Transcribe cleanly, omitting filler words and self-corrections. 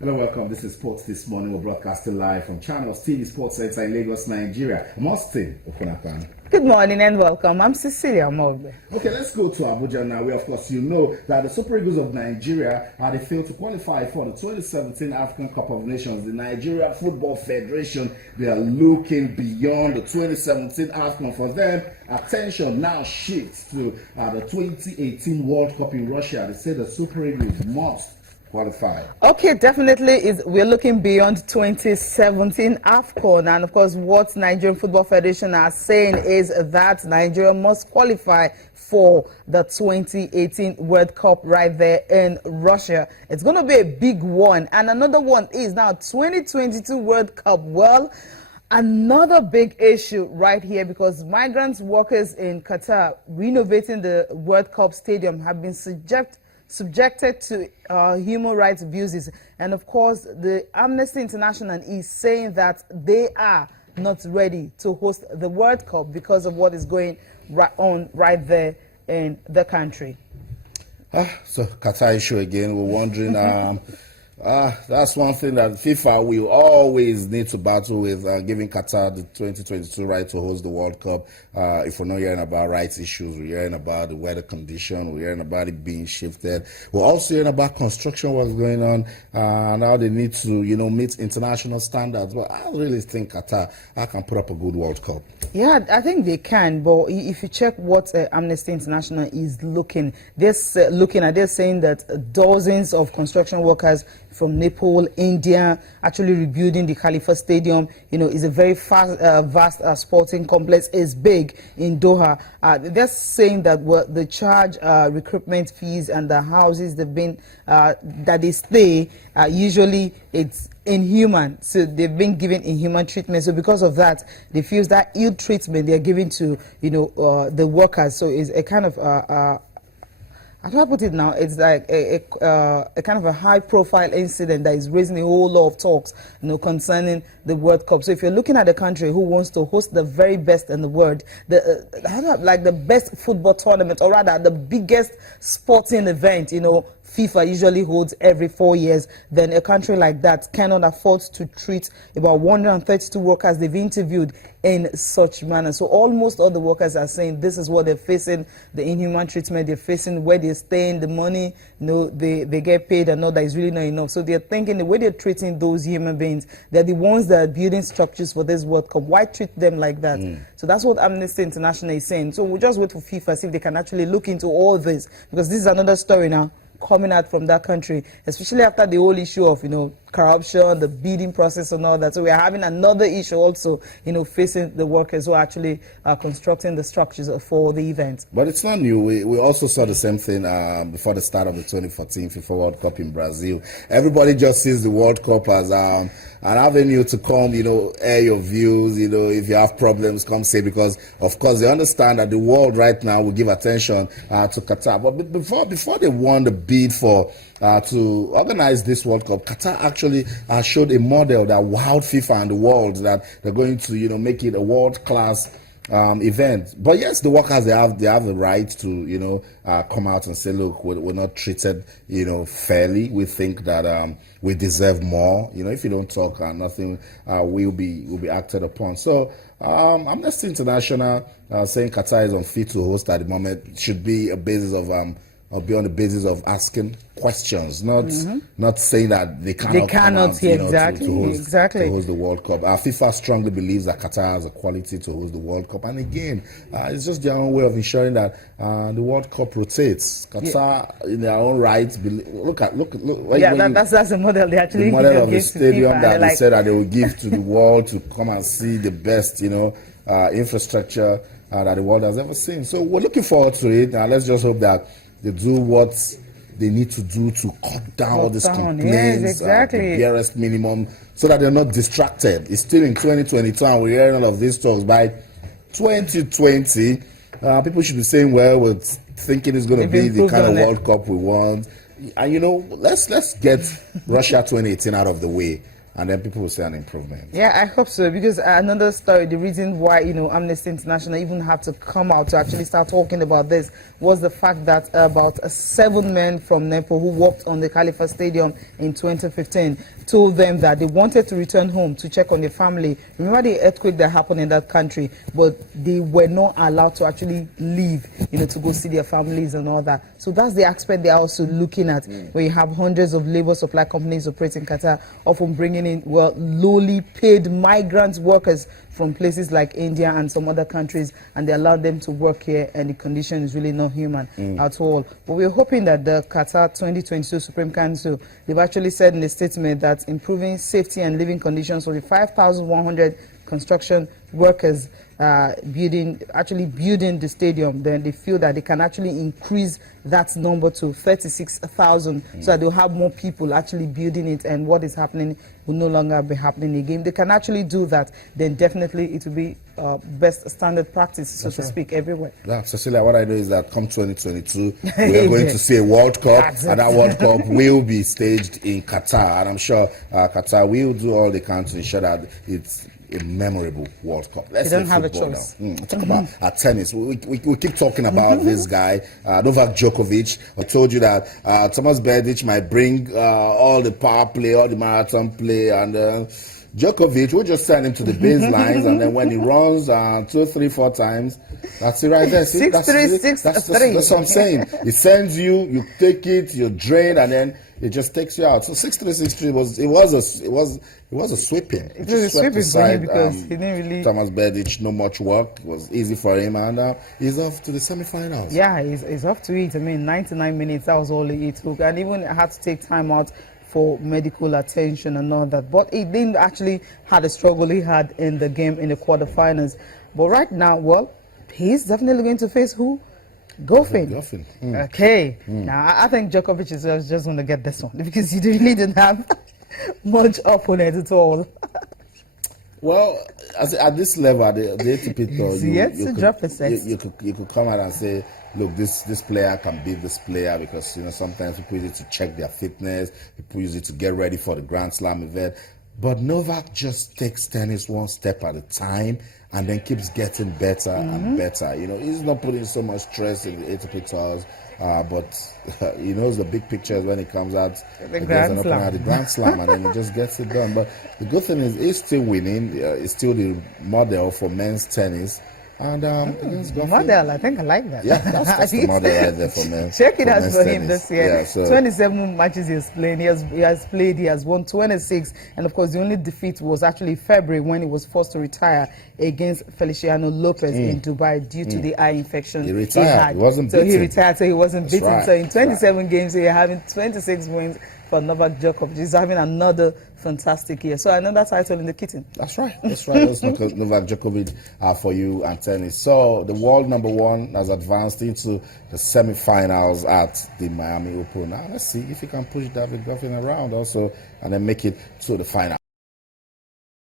Hello, welcome. This is Sports This Morning. We're broadcasting live from Channels TV Sports Center in Lagos, Nigeria. I'm Austin Okunakwan. Good morning and welcome. I'm Cecilia Mogbe. Okay, let's go to Abuja now, where, of course, you know that the Super Eagles of Nigeria they failed to qualify for the 2017 African Cup of Nations. The Nigeria Football Federation, they are looking beyond the 2017 African. For them, attention now shifts to the 2018 World Cup in Russia. They say the Super Eagles must qualify. Okay, definitely we're looking beyond 2017 AFCON, and of course what Nigerian Football Federation are saying is that Nigeria must qualify for the 2018 World Cup right there in Russia. It's going to be a big one, and another one is now 2022 World Cup. Well, another big issue right here, because migrant workers in Qatar renovating the World Cup stadium have been subjected to human rights abuses, and of course the Amnesty International is saying that they are not ready to host the World Cup because of what is going on right there in the country. So Qatar issue again. We're wondering that's one thing that FIFA will always need to battle with, giving Qatar the 2022 right to host the World Cup. If we're not hearing about rights issues, we're hearing about the weather condition, we're hearing about it being shifted. We're also hearing about construction work going on, and how they need to, meet international standards. But I really think Qatar can put up a good World Cup. Yeah, I think they can. But if you check what Amnesty International is looking at, they're saying that dozens of construction workers from Nepal, India, actually rebuilding the Khalifa Stadium. Is a very vast sporting complex. Is big in Doha. They're saying that they charge recruitment fees, and the houses they've been that they stay usually it's inhuman. So they've been given inhuman treatment. So because of that, they feel that ill treatment they're giving to the workers. So it's a kind of how do I put it now? It's like a kind of a high-profile incident that is raising a whole lot of talks, concerning the World Cup. So if you're looking at a country who wants to host the very best in the world, the best football tournament, or rather the biggest sporting event, FIFA usually holds every 4 years, then a country like that cannot afford to treat about 132 workers they've interviewed in such manner. So almost all the workers are saying this is what they're facing, the inhuman treatment they're facing, where they're staying, the money they get paid, and all that is really not enough. So they're thinking the way they're treating those human beings, they're the ones that are building structures for this World Cup. Why treat them like that? So that's what Amnesty International is saying. So we'll just wait for FIFA, see if they can actually look into all this, because this is another story now coming out from that country, especially after the whole issue of corruption, the bidding process and all that. So we are having another issue also facing the workers who are actually constructing the structures for the event. But it's not new. We also saw the same thing before the start of the 2014 FIFA World Cup in Brazil. Everybody just sees the World Cup as an avenue to come, air your views, if you have problems, come say, because of course they understand that the world right now will give attention to Qatar. But before they won the bid for to organize this World Cup, Qatar actually showed a model that wowed FIFA and the world, that they're going to make it a world-class event. But yes, the workers, they have the right to come out and say, look, we're not treated fairly. We think that we deserve more. If you don't talk, nothing will be acted upon. So Amnesty International saying Qatar is unfit to host at the moment should be a basis of or be on the basis of asking questions, not saying that they cannot exactly to host the World Cup. FIFA strongly believes that Qatar has a quality to host the World Cup, and again, it's just their own way of ensuring that the World Cup rotates. Qatar, in their own right, look. That's the model they actually the model of the stadium that they said that they will give to the world to come and see the best, infrastructure that the world has ever seen. So we're looking forward to it. Now let's just hope that they do what they need to do to cut down all these complaints, the barest minimum, so that they're not distracted. It's still in 2022, and we're hearing all of these talks. By 2020, people should be saying, well, we're thinking it's going to be the kind of World Cup we want. And let's get Russia 2018 out of the way. and then people will see an improvement. Yeah, I hope so, because another story, the reason why, Amnesty International even had to come out to actually start talking about this was the fact that about 7 men from Nepal who worked on the Khalifa Stadium in 2015 told them that they wanted to return home to check on their family. Remember the earthquake that happened in that country, but they were not allowed to actually leave, to go see their families and all that. So that's the aspect they are also looking at, where you have hundreds of labor supply companies operating in Qatar, often bringing in, lowly paid migrant workers from places like India and some other countries, and they allow them to work here, and the condition is really not human at all. But we're hoping that the Qatar 2022 Supreme Council, they've actually said in a statement that improving safety and living conditions for the 5,100 construction workers building the stadium, then they feel that they can actually increase that number to 36,000, so that they'll have more people actually building it, and what is happening will no longer be happening again. They can actually do that, then definitely it will be best standard practice, so to speak, everywhere. Yeah, Cecilia, what I know is that come 2022, we are going to see a World Cup, and that World Cup will be staged in Qatar, and I'm sure Qatar will do all they can to ensure that it's a memorable World Cup. Let's don't have a choice. Talk about tennis. We keep talking about this guy, Novak Djokovic. I told you that Thomas Berdych might bring all the power play, all the marathon play, and Djokovic will just send him to the baselines, and then when he runs 2, 3, 4 times, that's it right there. See, that's what I'm saying. He sends you, you take it, you drain, and then it just takes you out. So 6-3, 6-3 was a sweeping. It was a sweeping for him, because he didn't really. Thomas Berdych, not much work. It was easy for him, and he's off to the semifinals. Yeah, he's off to it. I mean, 99 minutes, that was all he took, and even had to take time out for medical attention and all that. But he didn't actually had a struggle he had in the game in the quarterfinals. But right now, well, he's definitely going to face who? Goffin. Okay. Now, I think Djokovic is just going to get this one, because he really didn't have much opponent at all. Well, at this level, the ATP tour, you could come out and say, look, this player can beat this player, because sometimes people use it to check their fitness, people use it to get ready for the Grand Slam event. But Novak just takes tennis one step at a time, and then keeps getting better and better. He's not putting so much stress in the ATP tours, but he knows the big pictures when he comes out the Grand Slam, and then he just gets it done. But the good thing is he's still winning. He's still the model for men's tennis. And model, I think I like that. Yeah, that's the model right there for men. Check it out for him this year. Yeah, so 27 matches he has played. He has won 26, and of course the only defeat was actually February, when he was forced to retire against Feliciano Lopez in Dubai due to the eye infection. He retired. He wasn't beaten. So he retired, so he wasn't beaten. Right. So in 27 games, he having 26 wins for Novak Djokovic. He's having another fantastic year. So another title in the kitchen. That's right. That's Novak Djokovic for you and tennis. So the world number 1 has advanced into the semi-finals at the Miami Open. Now let's see if he can push David Goffin around also, and then make it to the final.